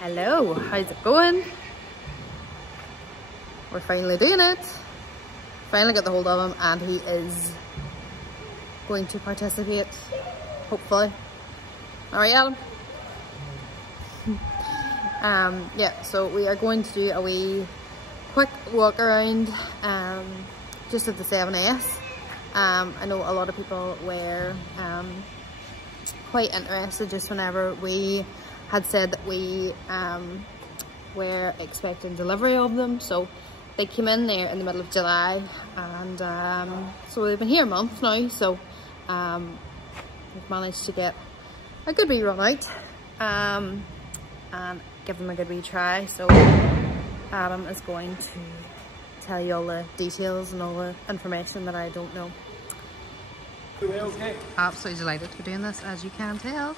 Hello, how's it going? We're finally doing it. Finally got the hold of him and he is going to participate, hopefully. Alright, Adam? Yeah, so we are going to do a wee quick walk around just at the 7S. I know a lot of people were quite interested just whenever we had said that we were expecting delivery of them. So they came in there in the middle of July, and so they've been here a month now, so we've managed to get a good wee run out and give them a good wee try. So Adam is going to tell you all the details and all the information that I don't know. Okay. Absolutely delighted to be doing this, as you can tell.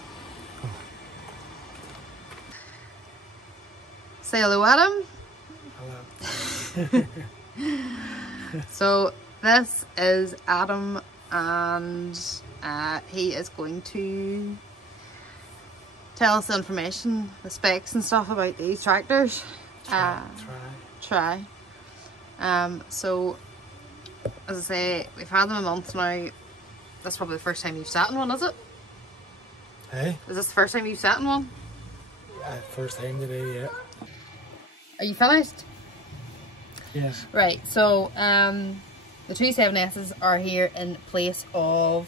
Say hello, Adam. Hello. So this is Adam, and he is going to tell us the information, the specs and stuff about these tractors. Try. So as I say, we've had them a month now. That's probably the first time you've sat in one, is it? Hey? Is this the first time you've sat in one? First time today, yeah. Are you finished? Yes. Right, so the two 7S's are here in place of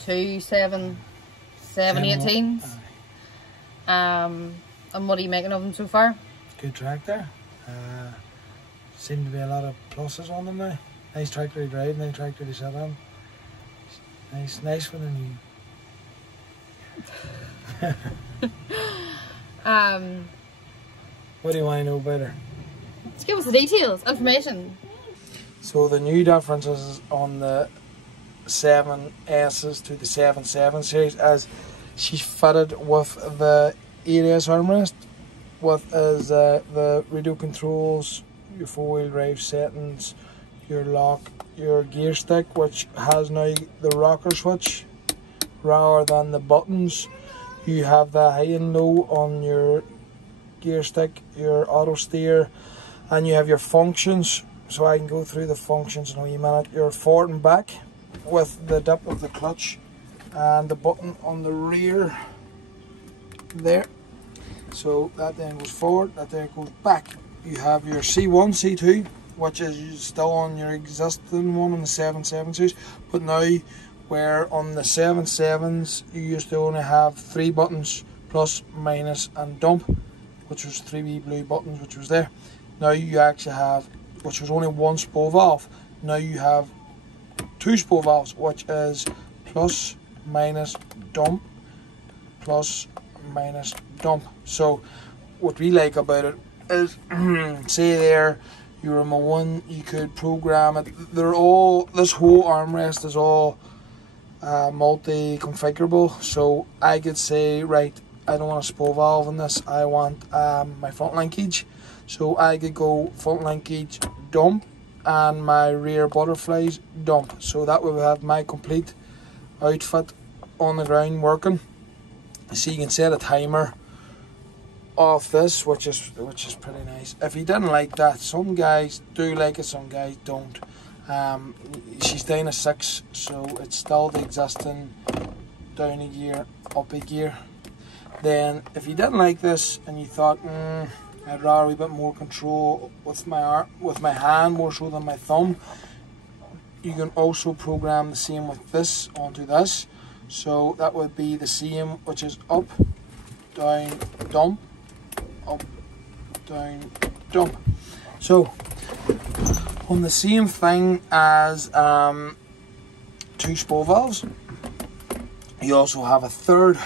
two 718s. And what are you making of them so far? Good tractor. Seem to be a lot of pluses on them now. Nice tractor to drive, nice tractor to sit on. Nice for the new. What do you want to know about her? Just give us the details, information. So the new differences on the 7S's to the 7.7 series is she's fitted with the 8S armrest, with the radio controls, your 4-wheel drive settings, your lock, your gear stick, which has now the rocker switch rather than the buttons. You have the high and low on your gear stick, your auto steer, and you have your functions. So I can go through the functions in a wee minute. Your forward and back with the dip of the clutch and the button on the rear there. So that then goes forward, that then goes back. You have your C1, C2, which is still on your existing one on the 7.7 series, but now where on the 7.7s you used to only have 3 buttons, plus, minus and dump, which was 3 wee blue buttons which was there. Now you actually have, which was only 1 spool valve, now you have 2 spool valves, which is plus, minus, dump, plus, minus, dump. So what we like about it is, say there you're a one, you could program it. They're all, this whole armrest is all multi-configurable. So I could say, right, I don't want a spool valve in this, I want my front linkage. So I could go front linkage dump and my rear butterflies dump. So that would have my complete outfit on the ground working. So you can set a timer off this, which is pretty nice. If you didn't like that, some guys do like it, some guys don't. She's down a 6, so it's still the existing down a gear, up a gear. Then if you didn't like this and you thought, I'd rather a wee bit more control with my hand more so than my thumb, you can also program the same with this onto this. So that would be the same, which is up, down, dump, up, down, dump. So on the same thing as 2 spool valves, you also have a third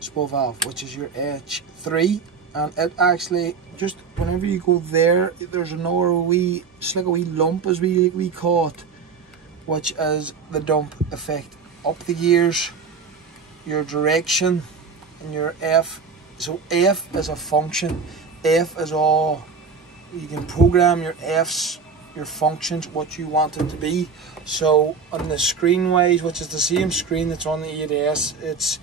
spool valve, which is your H3, and it actually, just whenever you go there, there's another wee, it's like a wee lump as we call it, which is the dump effect. Up the gears, your direction, and your F. So F is a function. F is all, you can program your F's, your functions, what you want it to be. So on the screen wise, which is the same screen that's on the 8S, it's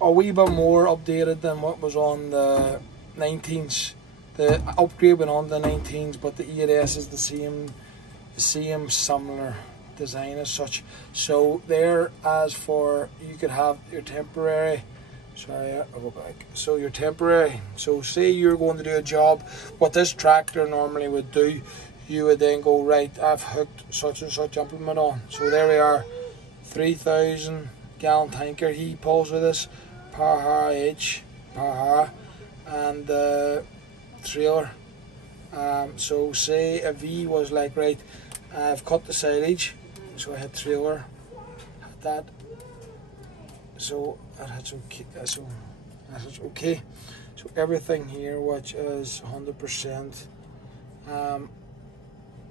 a wee bit more updated than what was on the 19s. The upgrade went on to the 19s, but the 8S is the same similar design as such. So there, as for, you could have your temporary, sorry, I'll go back. So your temporary, so say you're going to do a job, what this tractor normally would do, you would then go, right, I've hooked such and such implement on. So there we are, 3,000 gallon tanker he pulls with this, power H, power, and the trailer. So say if he was like, right, I've cut the silage, so I had trailer, had that, so that's okay. So that's okay. So everything here, which is 100%,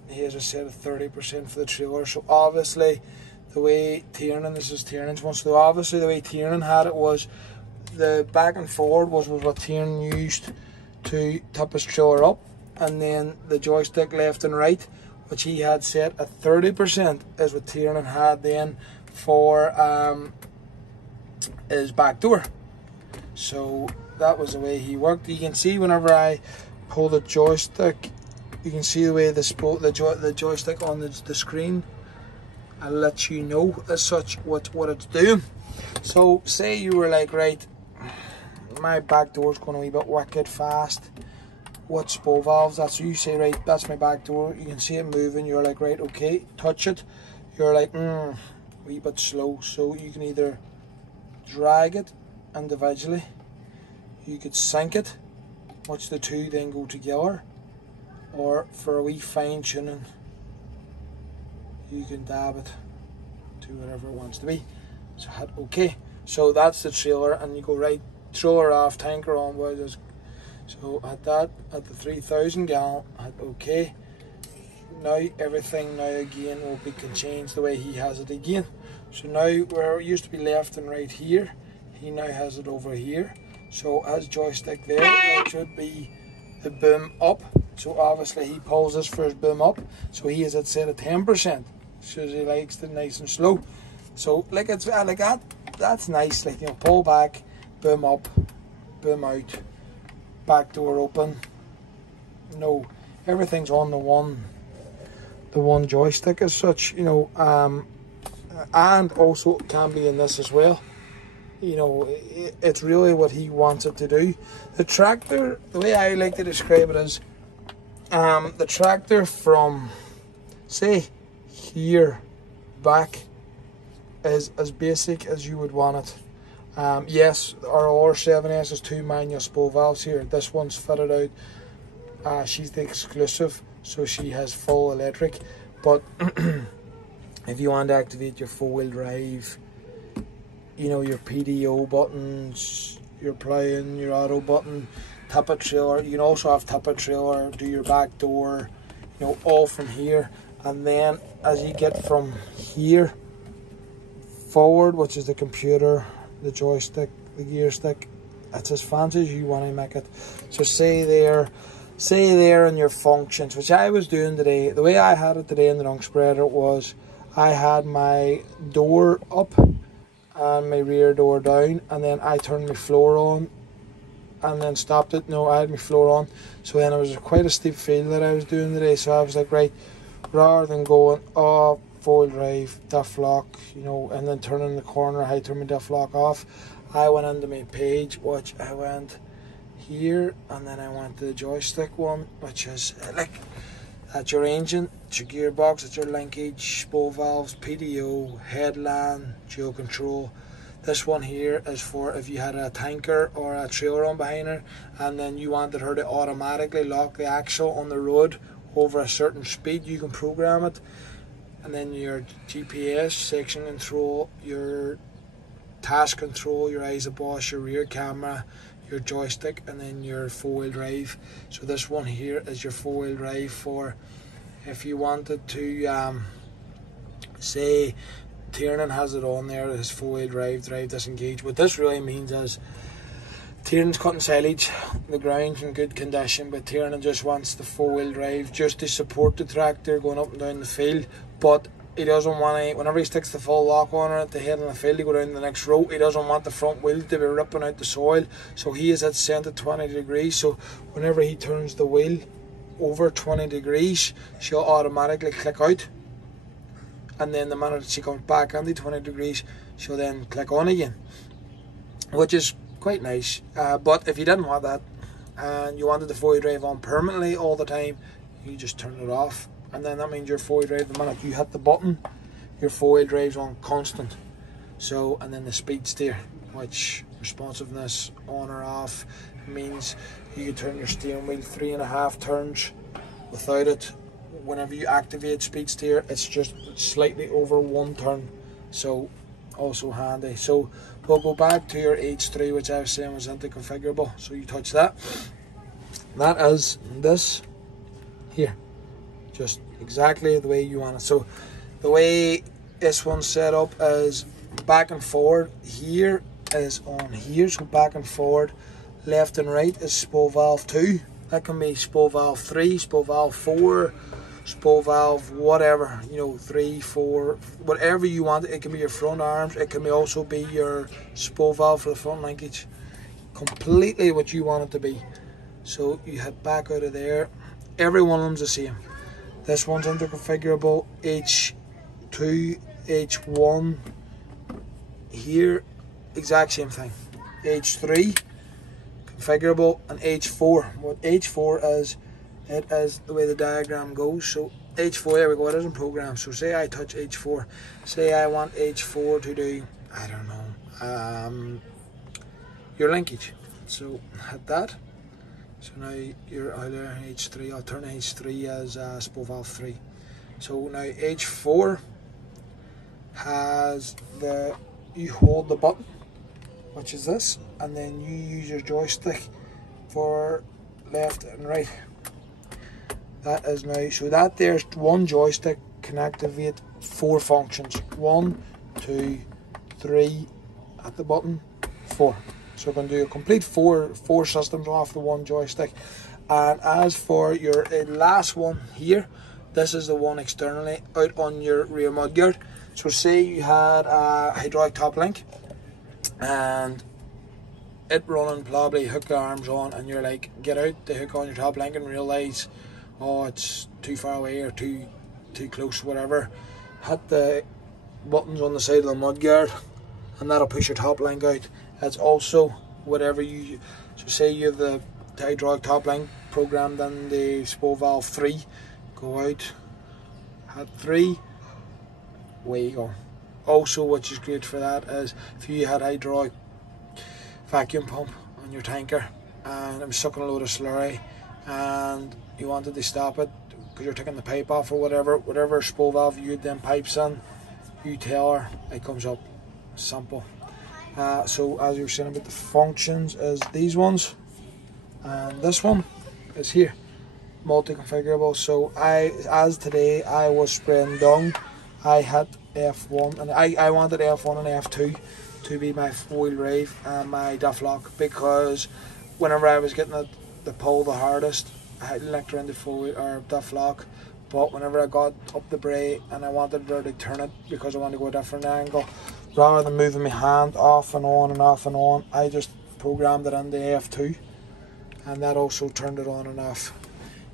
here's a set of 30% for the trailer. So obviously, the way Tiernan, this is Tiernan's one. So obviously, the way Tiernan had it was the back and forward was what Tiernan used to tip his trailer up, and then the joystick left and right, which he had set at 30%, is what Tiernan had then for his back door. So that was the way he worked. You can see whenever I pull the joystick, you can see the way the joystick on the screen. I'll let you know as such what it's doing. So say you were like, right, my back door's going a wee bit wicked fast. What SPO valves? That's what you say, right, that's my back door. You can see it moving. You're like, right, okay, touch it. You're like, a wee bit slow. So you can either drag it individually, you could sync it, watch the two then go together, or for a wee fine tuning, you can dab it to whatever it wants to be. So hit OK. So that's the trailer, and you go, right, trailer off, tanker on, well, just, so at that, at the 3,000 gallon, hit OK. Now everything now again will be can change the way he has it again. So now where it used to be left and right here, he now has it over here. So as joystick there, that should be the boom up. So obviously he pulls this for his boom up. So he has it set at 10%. So he likes it nice and slow. So like it's like that. That's nice. Like, you know, pull back, boom up, boom out, back door open. No, everything's on the one joystick as such. You know, and also it can be in this as well. You know, it's really what he wants it to do. The tractor, the way I like to describe it is, the tractor from, say, here back is as basic as you would want it. Yes, our R7S has 2 manual SPO valves here. This one's fitted out. She's the exclusive, so she has full electric. But if you want to activate your 4-wheel drive, you know, your PDO buttons, your plug-in, your auto button, tip a trailer. You can also have tip a trailer, do your back door, you know, all from here. And then as you get from here forward, which is the computer, the joystick, the gear stick, it's as fancy as you want to make it. So say there in your functions, which I was doing today, the way I had it today in the dung spreader was I had my door up and my rear door down, and then I turned my floor on and then stopped it. No, I had my floor on. So then it was quite a steep field that I was doing today. So I was like, right, rather than going, oh, 4-wheel drive, diff lock, you know, and then turning the corner, I turned my diff lock off. I went into my page, which I went here, and then I went to the joystick one, which is like, that's your engine, it's your gearbox, it's your linkage, SPO valves, PDO, headland, dual control. This one here is for if you had a tanker or a trailer on behind her, and then you wanted her to automatically lock the axle on the road over a certain speed, you can program it. And then your GPS, section control, your task control, your eyes boss, your rear camera, your joystick, and then your 4-wheel drive. So this one here is your 4-wheel drive for if you wanted to say Tiernan has it on there, his 4-wheel drive disengage. What this really means is Tiernan's cutting silage, the ground's in good condition, but Tiernan just wants the 4-wheel drive just to support the tractor going up and down the field. But he doesn't want to, whenever he sticks the full lock on it to head in the field to go down the next row, he doesn't want the front wheel to be ripping out the soil, so he is at center 20 degrees, so whenever he turns the wheel over 20 degrees, she'll automatically click out, and then the minute she comes back into 20 degrees, she'll then click on again, which is quite nice. But if you didn't want that, and you wanted the 4-wheel drive on permanently all the time, you just turn it off, and then that means your 4-wheel drive, the minute you hit the button, your 4-wheel drive's on constant. So, and then the speed steer, which responsiveness on or off, means you can turn your steering wheel 3.5 turns without it. Whenever you activate speed steer, it's just slightly over 1 turn, so also handy. So we'll go back to your H3, which I was saying was anti-configurable. So you touch that. That is this here, just exactly the way you want it. So the way this one's set up is back and forward. Here is on here, so back and forward. Left and right is spool valve 2. That can be spool valve 3, spool valve 4, spool valve whatever, you know, 3, 4, whatever you want. It can be your front arms, it can also be your spool valve for the front linkage, completely what you want it to be. So you head back out of there. Every one of them's the same. This one's configurable. H2, H1 here, exact same thing. H3 configurable, and H4. What H4 is, it is the way the diagram goes. So H4, there we go, it isn't programmed. So say I touch H4, say I want H4 to do, I don't know, your linkage. So hit that. So now you're either H3, I'll turn H3 as spool valve 3. So now H4 has the, you hold the button, which is this, and then you use your joystick for left and right. That is now, so that there's one joystick can activate 4 functions. 1, 2, 3 at the button, 4. So we're going to do a complete four systems off the one joystick. And as for your last one here, this is the one externally out on your rear mudguard. So say you had a hydraulic top link and it running probably hook arms on, and you're like, get out the hook on your top link and realise, oh, it's too far away or too close, whatever. Hit the buttons on the side of the mudguard and that'll push your top link out. It's also whatever you, so say you have the hydraulic top link programmed in the spool valve 3, go out, hit 3, away you go. Also, which is great for that is if you had hydraulic vacuum pump on your tanker and it was sucking a load of slurry and you wanted to stop it because you're taking the pipe off or whatever spool valve you had them pipes in, you tell her, it comes up. Simple. So as you were saying about the functions is these ones, and this one is here, multi-configurable. So as today I was spraying dung, I hit F1 and I wanted F1 and F2 to be my 4-wheel drive and my diff lock, because whenever I was getting the pull the hardest, I had licked around the 4-wheel or diff lock. But whenever I got up the brake and I wanted to turn it because I wanted to go a different angle, rather than moving my hand off and on and off and on, I just programmed it into F2 and that also turned it on and off.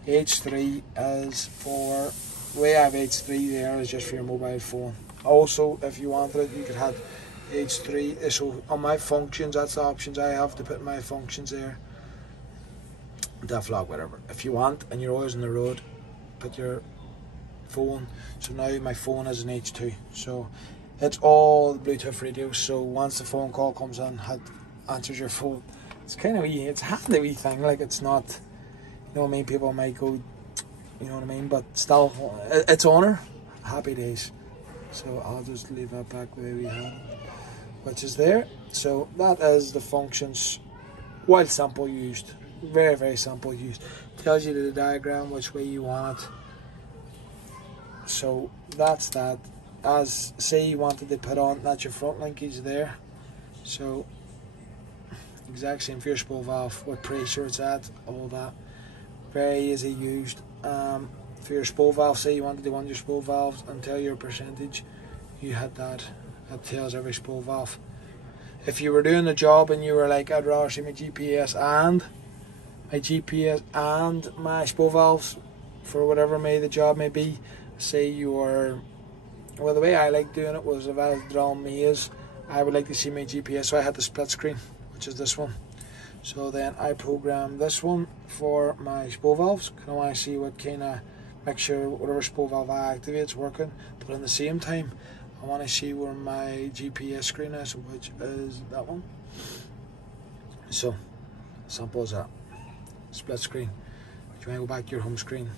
H3 is for, the way I have H3 there is just for your mobile phone. Also, if you wanted it, you could have H3, so on my functions, that's the options I have to put in my functions there. Diff lock, whatever. If you want and you're always on the road, put your phone. So now my phone is an H2, so it's all Bluetooth radios. So once the phone call comes in, it answers your phone. It's kind of it's a handy wee thing. Like, it's not, you know what I mean, people might go, you know what I mean, but still, it's on her. Happy days. So I'll just leave that back the way we had it, which is there. So that is the functions, while simple used, very, very simple used. Tells you the diagram which way you want it. So that's that. As say you wanted to put on, that's your front linkage there. So exact same for your spool valve, what pressure it's at, all that. Very easy used. for your spool valve, say you wanted to want your spool valves and tell your percentage, you had that. That tells every spool valve. If you were doing a job and you were like, I'd rather see my GPS and my spool valves for whatever the job may be. Say you were, well, the way I like doing it was if I was drawing maize, I would like to see my GPS, so I had the split screen, which is this one. So then I programmed this one for my spool valves, because I want to see what kind of, make sure whatever spool valve I activate is working, but in the same time I want to see where my GPS screen is, which is that one. So simple as that. Split screen. If you want to go back to your home screen,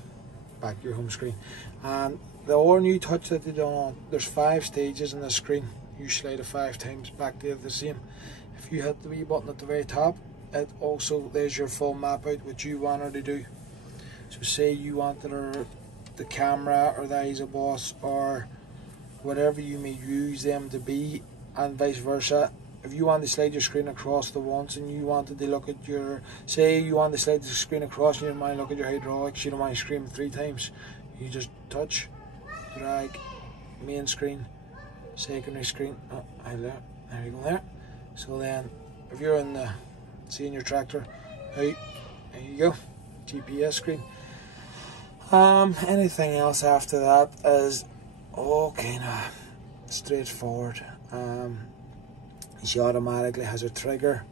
back to your home screen. And the other new touch that they done on, there's 5 stages in the screen. You slide it 5 times back to the same. If you hit the wee button at the very top, it also, there's your full map out, what you want her to do. So say you wanted her, the camera or the eyes of boss or whatever you may use them to be, and vice versa. If you want to slide your screen across the once and you wanted to look at your, say you want to slide the screen across and you don't mind look at your hydraulics, you don't mind screaming 3 times, you just touch, drag, main screen, secondary screen, oh, there you go there. So then if you're in the, see in your tractor, hey, there you go, GPS screen. Anything else after that is all kind of straightforward. She automatically has a trigger,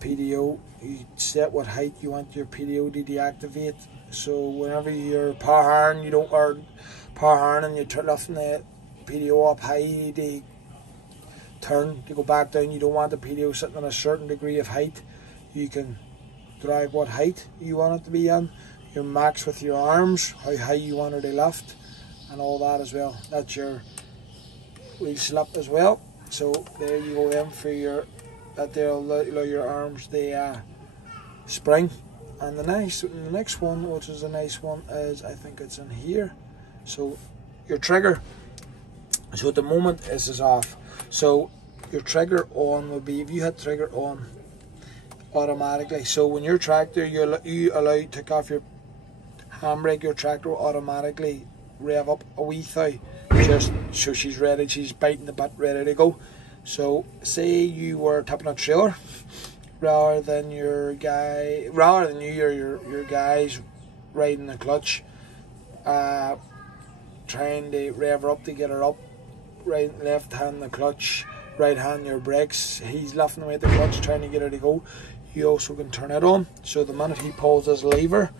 PDO. You set what height you want your PDO to deactivate. So whenever you're power hard, you don't, or power hard and you're lifting the PDO up high, they turn to go back down. You don't want the PDO sitting on a certain degree of height. You can drag what height you want it to be on. Your max with your arms, how high you want it to lift, and all that as well. That's your wheel slip as well. So there you go then for your, that there will allow your arms the spring. And the next one, which is a nice one, is I think it's in here. So your trigger. So at the moment this is off. So your trigger on will be, if you hit trigger on automatically. So when your tractor, you allow to take off your handbrake, your tractor will automatically rev up a wee thou, just so she's ready, she's biting the butt, ready to go. So say you were tipping a trailer, rather than you or your guys riding the clutch, trying to rev her up to get her up, right, left hand the clutch, right hand your brakes, he's lifting away at the clutch trying to get her to go. You also can turn it on, so the minute he pulls this lever,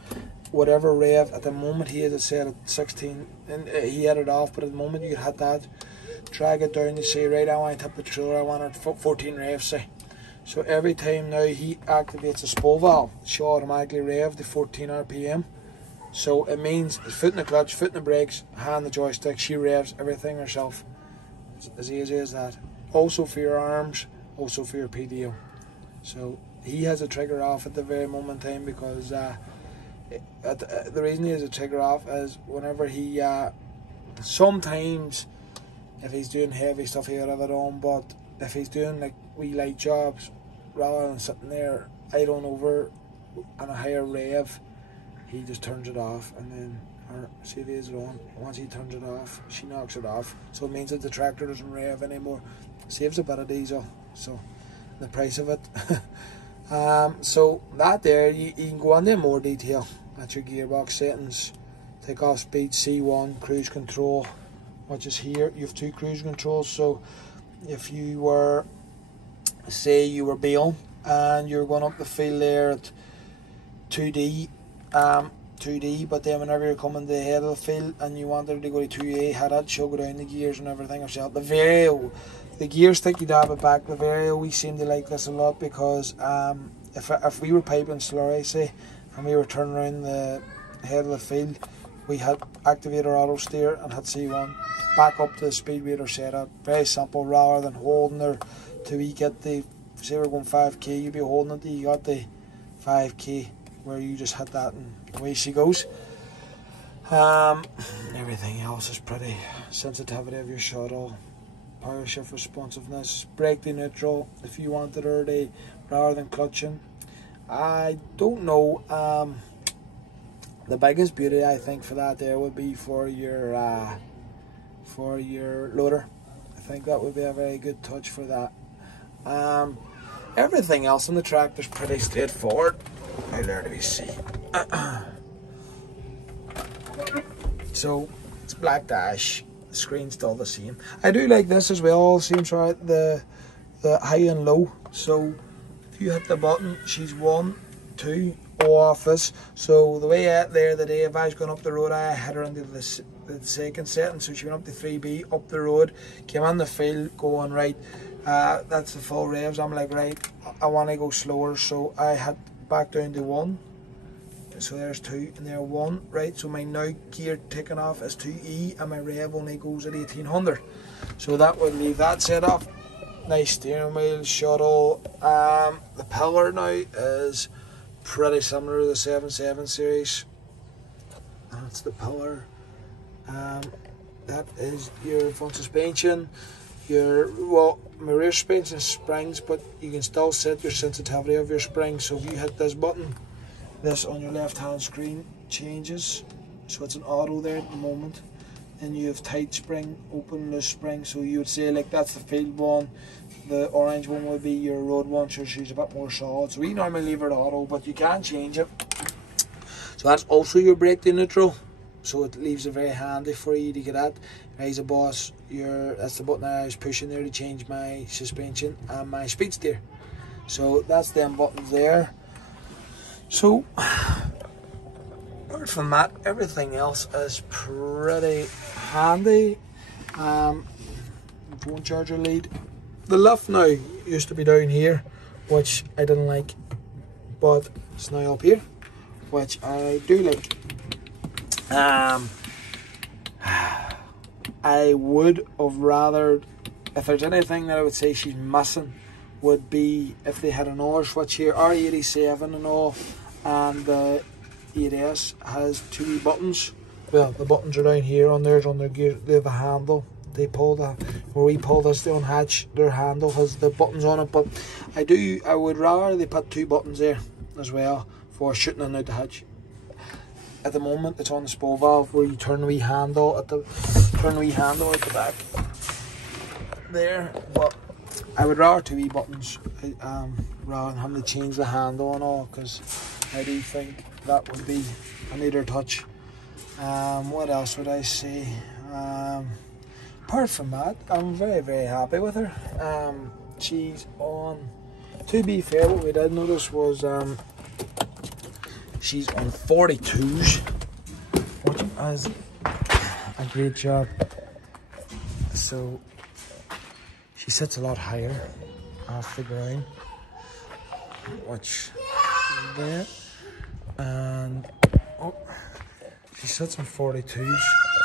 whatever rev, at the moment he had it set at 16, and he had it off, but at the moment you had that, drag it down to say, right, I want to tip the trailer, I want it 14 revs, say. So every time now he activates a spool valve, she'll automatically rev to 14 RPM. So it means foot in the clutch, foot in the brakes, hand the joystick, she revs everything herself. It's as easy as that. Also for your arms, also for your PDO. So he has a trigger off at the very moment in time, because the reason he has a trigger off is whenever he sometimes if he's doing heavy stuff he'll have it on, but if he's doing like wee light jobs, rather than sitting there idling over on a higher rev, he just turns it off, and then see if he's on, once he turns it off she knocks it off, so it means that the tractor doesn't rev anymore. Saves a bit of diesel, so the price of it. So that there, you can go into more detail. That's your gearbox settings, take off speed, C1, cruise control, which is here. You have 2 cruise controls. So if you were, say you were baling and you're going up the field there at 2D, but then whenever you're coming to the head of the field and you wanted to go to 2A, had that, she'll go down the gears and everything herself. The Vario, the gear stick, you'd have it back. The Vario, we seem to like this a lot, because if we were piping slurry, say, and we were turning around the head of the field, we had activate our auto steer and hit C1, back up to the speed meter setup. Very simple, rather than holding there till we get the, say we're going 5k, you'd be holding it till you got the 5k, where you just hit that and away she goes. Everything else is pretty. Sensitivity of your shuttle, power shift responsiveness, brake to neutral if you wanted her to, rather than clutching. I don't know, the biggest beauty I think for that there would be for your loader. I think that would be a very good touch for that. Everything else on the tractor's pretty straightforward. I'll learn to see. So it's black dash. The screen's still the same. I do like this as well. Seems right. The high and low. So if you hit the button, she's 1, 2 off this. So the way out there the day if I was going up the road, I hit her into the second setting. So she went up to 3B up the road, came on the field going right. That's the full revs. I'm like, right, I want to go slower, so I hit back down to 1. So there's 2 and there 1, right? So my now gear taken off is 2E and my rev only goes at 1800. So that would leave that set up. Nice steering wheel, shuttle. The pillar now is pretty similar to the 7.7 series. That's the pillar. That is your front suspension. My rear suspension is springs, but you can still set your sensitivity of your springs. So if you hit this button, this on your left hand screen changes, so it's an auto there at the moment. And you have tight spring, open, loose spring. So you would say like that's the field one, the orange one would be your road one, so she's a bit more solid. So we normally leave it auto, but you can change it. So that's also your brake to neutral, so it leaves it very handy for you to get at. As a boss, that's the button I was pushing there to change my suspension and my speed steer. So that's them buttons there. So apart from that, everything else is pretty handy. Phone charger lead. The lift now used to be down here, which I didn't like, but it's now up here, which I do like. I would have rather, if there's anything that I would say she's missing, would be if they had another switch here. R87 and all, and the 8S has 2 buttons. Well, the buttons are down here on theirs, on their gear. They have a handle. They pull the, where we pull this, they unhatch, their handle has the buttons on it. But I would rather they put 2 buttons there as well for shooting in and out the hatch. At the moment, it's on the spool valve where you turn the wee handle at the back there. But I would rather 2 wee buttons rather than having to change the handle and all, because I do think that would be a neater touch. What else would I say? Apart from that, I'm very, very happy with her. She's on, to be fair, what we did notice was she's on 42s, which is a great job. So she sits a lot higher off the ground, which there, and she sits on 42s,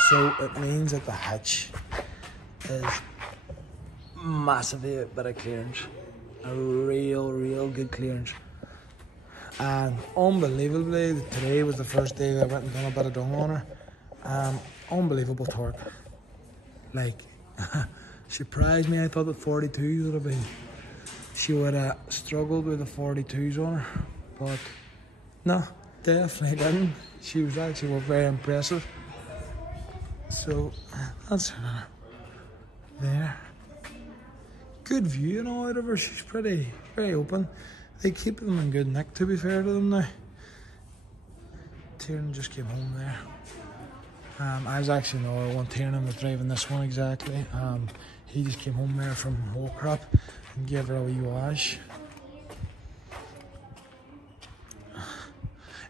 so it means that the hatch is massively a bit of clearance, a real good clearance. And unbelievably, today was the first day that I went and done a bit of dung on her. Unbelievable torque. Like, surprised me. I thought the 42s would have been, she would have struggled with the 42s on her, but no, definitely didn't. She was actually very impressive. So that's her there. Good view and all out of her. She's pretty, very open. They keep them in good nick, to be fair to them now. Tiernan just came home there. I was actually another one. Tiernan was driving this one exactly. He just came home there from Holcrop and gave her a wee wash.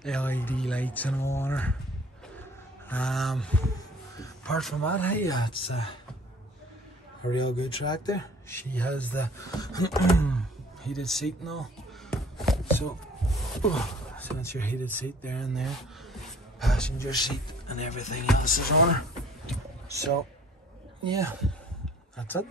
LED lights and all on her. Apart from that, hey, it's a real good tractor. She has the heated seat and all. So that's your heated seat there and there. Passenger seat and everything else is on her. So yeah, that's it.